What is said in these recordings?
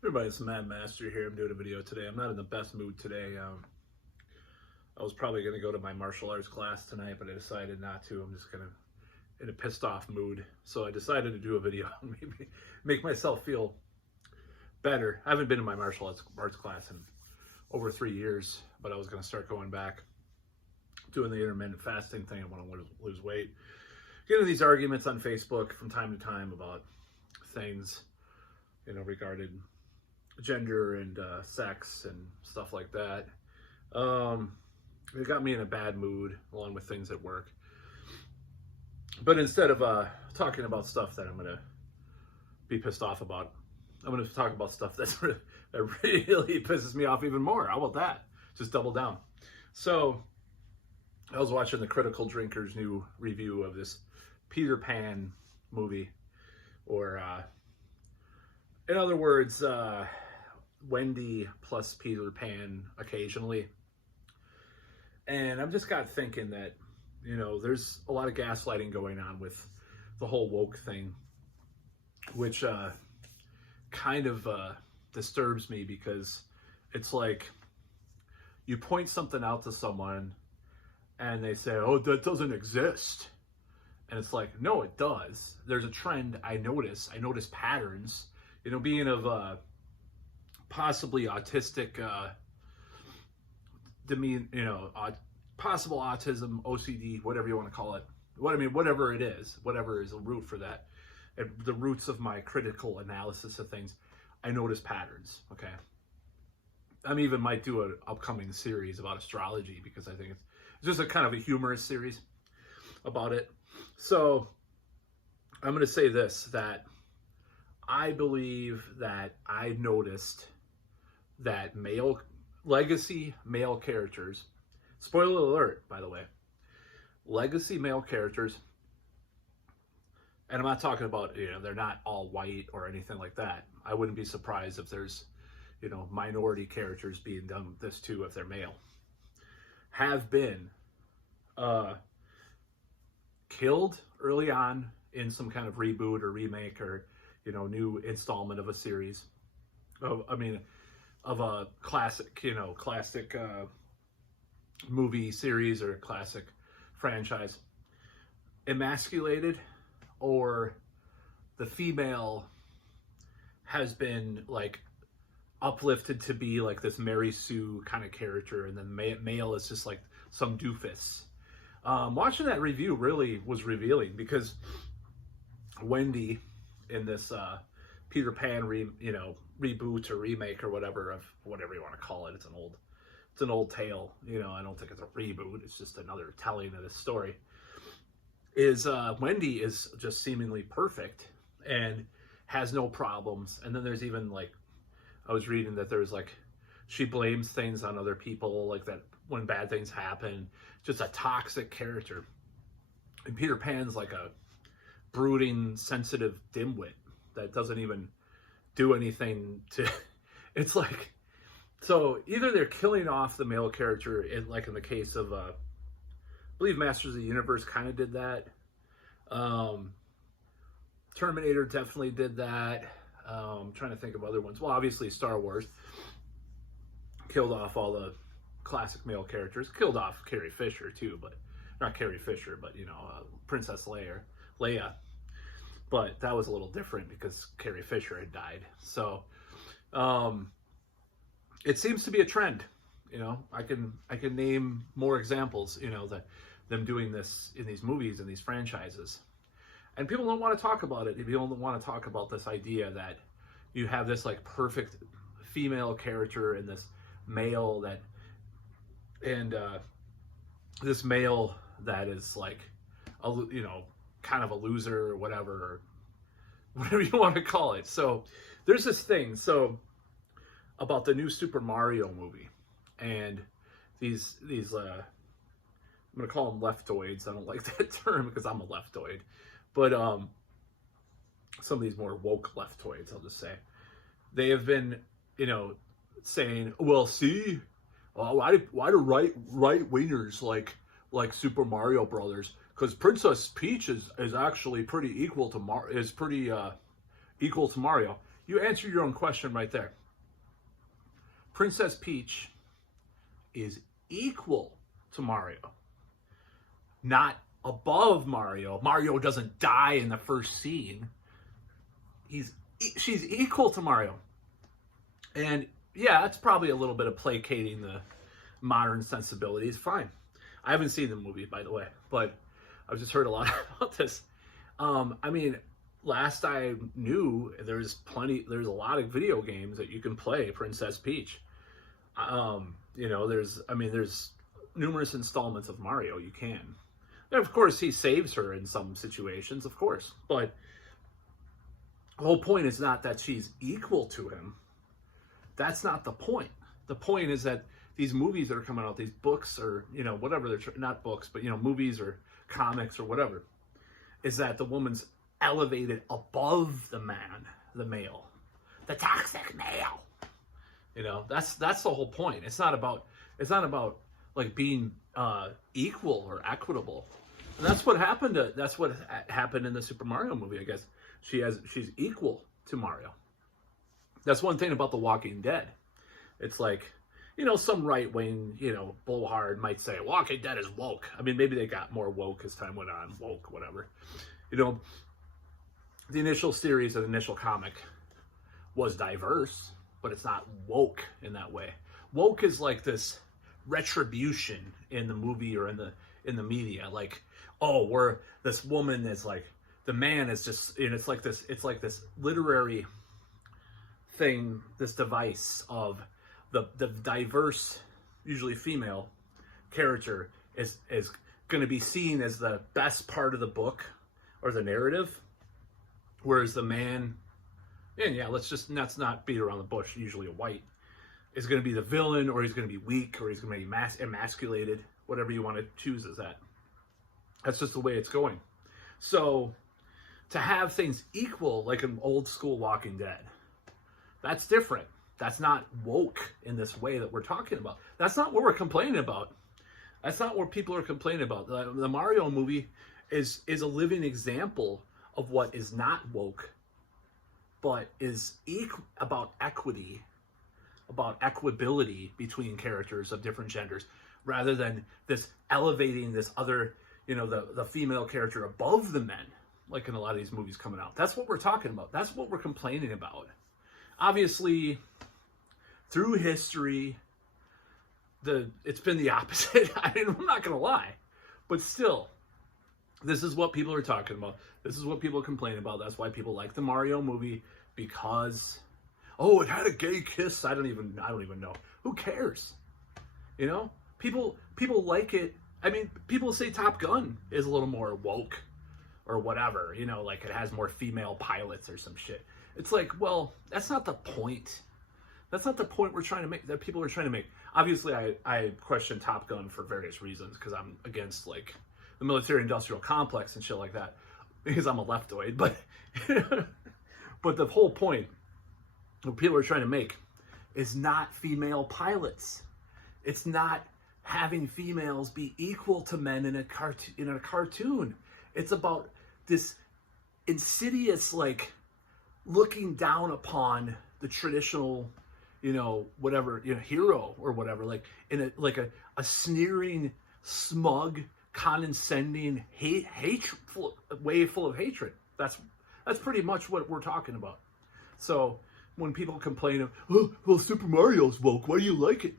Everybody, it's Mad Master here. I'm doing a video today. I'm not in the best mood today. I was probably going to go to my martial arts class tonight, but I decided not to. I'm just in a pissed off mood. So I decided to do a video and maybe make myself feel better. I haven't been in my martial arts class in over 3 years, but I was going to start going back, doing the intermittent fasting thing. I want to lose weight. Get into these arguments on Facebook from time to time about things, regarding gender and sex and stuff like that. It got me in a bad mood, along with things at work. But instead of talking about stuff that I'm going to be pissed off about, I'm going to talk about stuff that really pisses me off even more. How about that? Just double down. So I was watching the Critical Drinker's new review of this Peter Pan movie, or in other words, Wendy plus Peter Pan occasionally. And I've just got thinking that, there's a lot of gaslighting going on with the whole woke thing, which kind of disturbs me, because it's like you point something out to someone and they say, oh, that doesn't exist. And it's like, no, it does. There's a trend I notice patterns, being of possibly autistic possible autism, OCD, whatever you want to call it. Whatever it is, whatever is a root for that. And the roots of my critical analysis of things, I notice patterns, okay? I even might do an upcoming series about astrology, because I think it's just a kind of a humorous series about it. So I'm going to say this, that I believe that I noticed that legacy male characters, spoiler alert, by the way, legacy male characters, and I'm not talking about, they're not all white or anything like that. I wouldn't be surprised if there's, minority characters being done this too, if they're male, have been killed early on in some kind of reboot or remake or, new installment of a series. Of a classic, movie series or classic franchise. Emasculated, or the female has been like uplifted to be like this Mary Sue kind of character, and then male is just like some doofus. Watching that review really was revealing, because Wendy in this Peter Pan reboot or remake or whatever you want to call it, it's an old tale. I don't think it's a reboot, it's just another telling of this story. Wendy is just seemingly perfect and has no problems. And then there's even, like, I was reading that there's like, she blames things on other people, like that when bad things happen, just a toxic character. And Peter Pan's like a brooding, sensitive dimwit that doesn't even do anything to, it's like, so either they're killing off the male character, like in the case of, I believe Masters of the Universe kind of did that. Terminator definitely did that. I'm trying to think of other ones. Well, obviously Star Wars killed off all the classic male characters. Killed off Carrie Fisher too, but not Carrie Fisher, but Princess Leia. But that was a little different because Carrie Fisher had died. So it seems to be a trend. I can name more examples, that them doing this in these movies and these franchises. And people don't want to talk about it. People don't want to talk about this idea that you have this like perfect female character and this male that, and this male that is like, kind of a loser or whatever you want to call it. So there's this thing about the new Super Mario movie, and these I'm gonna call them leftoids. I don't like that term because I'm a leftoid, but some of these more woke leftoids, I'll just say, they have been saying, well, see, why do right wingers like Super Mario Brothers? Because Princess Peach is actually pretty equal to equal to Mario. You answered your own question right there. Princess Peach is equal to Mario, not above Mario. Mario doesn't die in the first scene. She's equal to Mario. And yeah, it's probably a little bit of placating the modern sensibilities. Fine. I haven't seen the movie, by the way, but I've just heard a lot about this. I mean, last I knew, there's a lot of video games that you can play Princess Peach. You know, there's numerous installments of Mario you can. And of course, he saves her in some situations, of course, but the whole point is not that she's equal to him. That's not the point. The point is that these movies that are coming out, these books or, you know, whatever, they're not books, but, you know, movies or comics or whatever, is that the woman's elevated above the man, the male, the toxic male. You know, that's the whole point. It's not about like being equal or equitable. And that's what happened in the Super Mario movie, I guess. She's equal to Mario. That's one thing about The Walking Dead. It's like, you know, some right-wing, you know, blowhard might say, Walking Dead is woke. I mean, maybe they got more woke as time went on. Woke, whatever. You know, the initial series, the initial comic was diverse, but it's not woke in that way. Woke is like this retribution in the movie or in the media. Like, oh, this woman is like, the man is just, and it's like this literary thing, this device of the diverse, usually female let's going to be seen as the best part of the book or the narrative, whereas the man, and yeah, let's not beat around the bush, usually a white, is going to be the villain, or he's going to be weak, or he's going to be emasculated, whatever you want to choose as that. That's just the way it's going. So to have things equal, like an old school Walking Dead, that's different. That's not woke in this way that we're talking about. That's not what we're complaining about. That's not what people are complaining about. The Mario movie is a living example of what is not woke, but is about equity, about equability between characters of different genders, rather than this elevating this other, you know, the female character above the men, like in a lot of these movies coming out. That's what we're talking about. That's what we're complaining about. Obviously, through history, it's been the opposite. I mean, I'm not going to lie. But still, this is what people are talking about. This is what people complain about. That's why people like the Mario movie, because, oh, it had a gay kiss. I don't even know. Who cares? You know? People like it. I mean, people say Top Gun is a little more woke or whatever, you know, like it has more female pilots or some shit. It's like, well, that's not the point. That's not the point we're trying to make, that people are trying to make. Obviously, I question Top Gun for various reasons, because I'm against, like, the military-industrial complex and shit like that, because I'm a leftoid. But, but the whole point what people are trying to make is not female pilots. It's not having females be equal to men in a cartoon. It's about this insidious, like, looking down upon the traditional, you know, whatever, you know, hero or whatever, like in a sneering, smug, condescending, way full of hatred. That's pretty much what we're talking about. So when people complain of, oh, well, Super Mario's woke, why do you like it?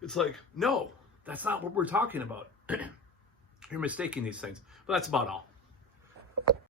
It's like, no, that's not what we're talking about. You're mistaking these things. But that's about all.